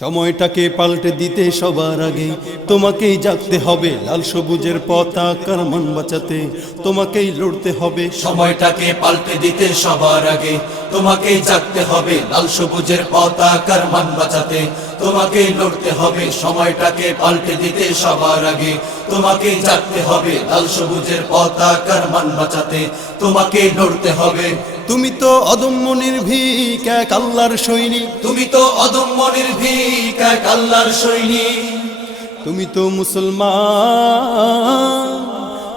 সময়টাকে পাল্টে দিতে সবার আগে তোমাকেই জাগতে হবে লাল সবুজের পতাকার মান বাঁচাতে। তোমাকেই লড়তে হবে সময়টাকে পাল্টে দিতে সবার আগে। তোমাকেই জাগতে হবে লাল সবুজের পতাকার মান বাঁচাতে। তোমাকেই লড়তে হবে সময়টাকে পাল্টে দিতে সবার আগে। তোমাকেই জাগতে হবে লাল সবুজের পতাকার মান বাঁচাতে। তোমাকেই লড়তে হবে তুমি তো অদম্য নির্ভীক এক আল্লাহর সৈনিক। তুমি তো অদম্য নির্ভীক এক আল্লাহর সৈনিক। তুমি তো মুসলমান।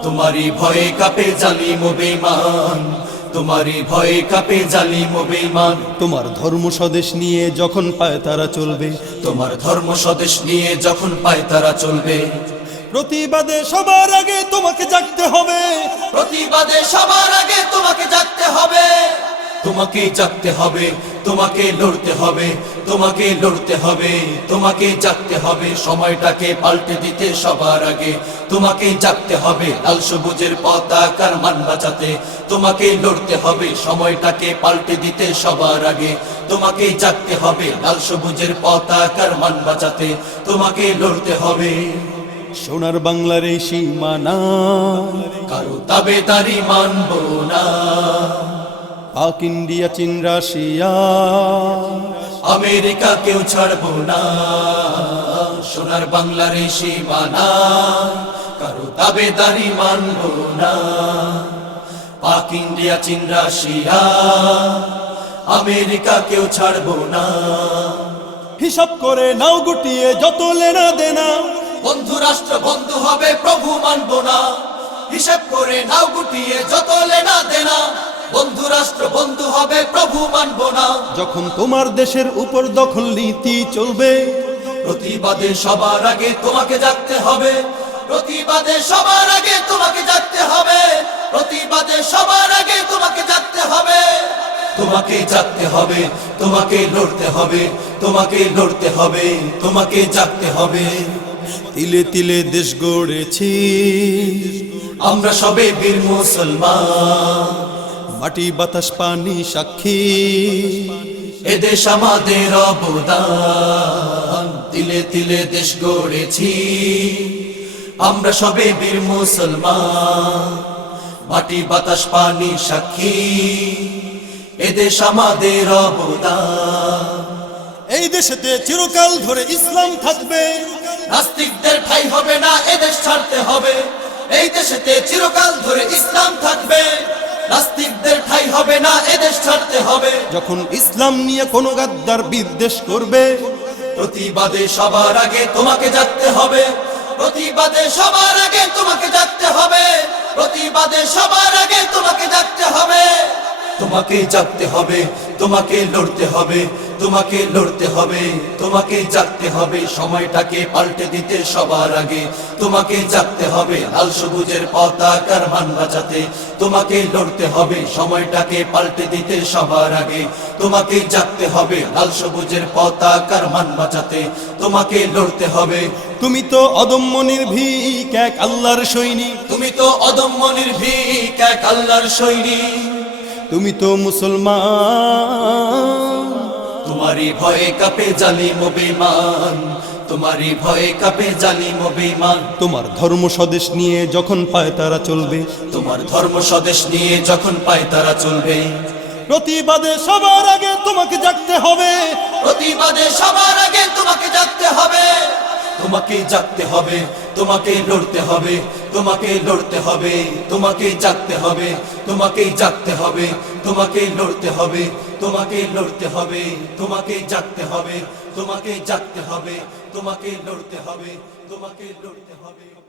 তোমারই ভয়ে কাপে জালিম ও বেঈমান। তোমারই ভয়ে কাপে জালিম ও বেঈমান। তোমার ধর্ম স্বদেশ নিয়ে যখন পায় তারা চলবে। তোমার ধর্ম স্বদেশ নিয়ে যখন পায় তারা চলবে। প্রতিবাদে সবার আগে তোমাকে জাগতে হবে। প্রতিবাদে সবার আগে তোমাকে জাগতে হবে। তোমাকে জাগতে হবে, তোমাকে লড়তে হবে, তোমাকে লড়তে হবে, তোমাকে জাগতে হবে, সময়টাকে পাল্টে দিতে সবার আগে। তোমাকে জাগতে হবে, লাল সবুজের পতাকার মান বাঁচাতে। তোমাকে লড়তে হবে, সময়টাকে পাল্টে দিতে সবার আগে। তোমাকে জাগতে হবে, লাল সবুজের পতাকার মান বাঁচাতে। তোমাকে লড়তে হবে। সোনার বাংলার এই সীমানা। কারও তাবে তারি মানব না। পাক ইন্ডিয়া চীন রাশিয়া। আমেরিকা কেউ ছাড়বো না। সোনার বাংলার এই সীমানা কারও তাবে দারি মানব না। পাক ইন্ডিয়া চীন রাশিয়া আমেরিকা কেউ ছাড়বো না। হিসাব করে নাও গুটিয়ে যত লেনা দেনা। বন্ধু রাষ্ট্র বন্ধু হবে প্রভু মানব না। হিসেব করে নাও গুটিয়ে যত লেনা দেনা। বন্ধু রাষ্ট্র বন্ধু হবে প্রভু মানব না। যখন তোমার দেশের উপর দখল নীতি চলবে প্রতিবাদে সবার আগে তোমাকে জাগতে হবে। প্রতিবাদে সবার আগে তোমাকে জাগতে হবে। প্রতিবাদে সবার আগে তোমাকে জাগতে হবে। তোমাকে জাগতে হবে তোমাকে লড়তে হবে তোমাকে লড়তে হবে তোমাকে জাগতে হবে। তিলে তিলে দেশ গড়েছি। আমরা সবে বীর মুসলমান। মাটি, বাতাস, পানি, সাক্ষী। এদেশ আমাদের অবদান। তিলে তিলে দেশ গড়েছি। আমরা সবে বীর মুসলমান। মাটি, বাতাস, পানি, সাক্ষী। এদেশ আমাদের অবদান। এই দেশেতে চিরকাল ধরে ইসলাম থাকবে। নাস্তিকদের ঠাই হবে না এদেশ ছাড়তে হবে। এই দেশেতে চিরকাল ধরে ইসলাম থাকবে। নাস্তিকদের ঠাই হবে না এদেশ ছাড়তে হবে। যখন ইসলাম নিয়ে কোনো গাদ্দার বিদ্বেষ করবে প্রতিবাদে সবার আগে তোমাকে জাগতে হবে। প্রতিবাদে সবার আগে তোমাকে জাগতে হবে। প্রতিবাদে সবার আগে তোমাকে জাগতে হবে। তোমাকে জাগতে হবে তোমাকে লড়তে হবে। তোমাকে লড়তে হবে তোমাকে জাগতে হবে সময়টাকে পাল্টে দিতে সবার আগে। তোমাকে জাগতে হবে লাল সবুজের পতাকার মান বাঁচাতে তোমাকে লড়তে হবে সময়টাকে পাল্টে দিতে সবার আগে। তোমাকে জাগতে হবে লাল সবুজের পতাকার মান বাঁচাতে তোমাকে লড়তে হবে। তুমি তো অদম্য নির্ভীক এক আল্লাহর সৈনিক তুমি তো অদম্য নির্ভীক এক আল্লাহর সৈনিক তুমি তো মুসলমান। তোমারই ভয়ে কাপে জালিম ও বেঈমান তোমারই ভয়ে কাপে জালিম ও বেঈমান তোমার ধর্ম স্বদেশ নিয়ে যখন পায় তারা চলবে। তোমার ধর্ম স্বদেশ নিয়ে যখন পায় তারা চলবে। প্রতিবাদে সবার আগে তোমাকে জাগতে হবে। প্রতিবাদে সবার আগে তোমাকে জাগতে হবে। তোমাকে জাগতে হবে। তোমাকে লড়তে হবে, তোমাকে লড়তে হবে, তোমাকে জাগতে হবে, তোমাকে জাগতে হবে, তোমাকে লড়তে হবে, তোমাকে লড়তে হবে, তোমাকে জাগতে হবে, তোমাকে জাগতে হবে, তোমাকে লড়তে হবে, তোমাকে লড়তে হবে।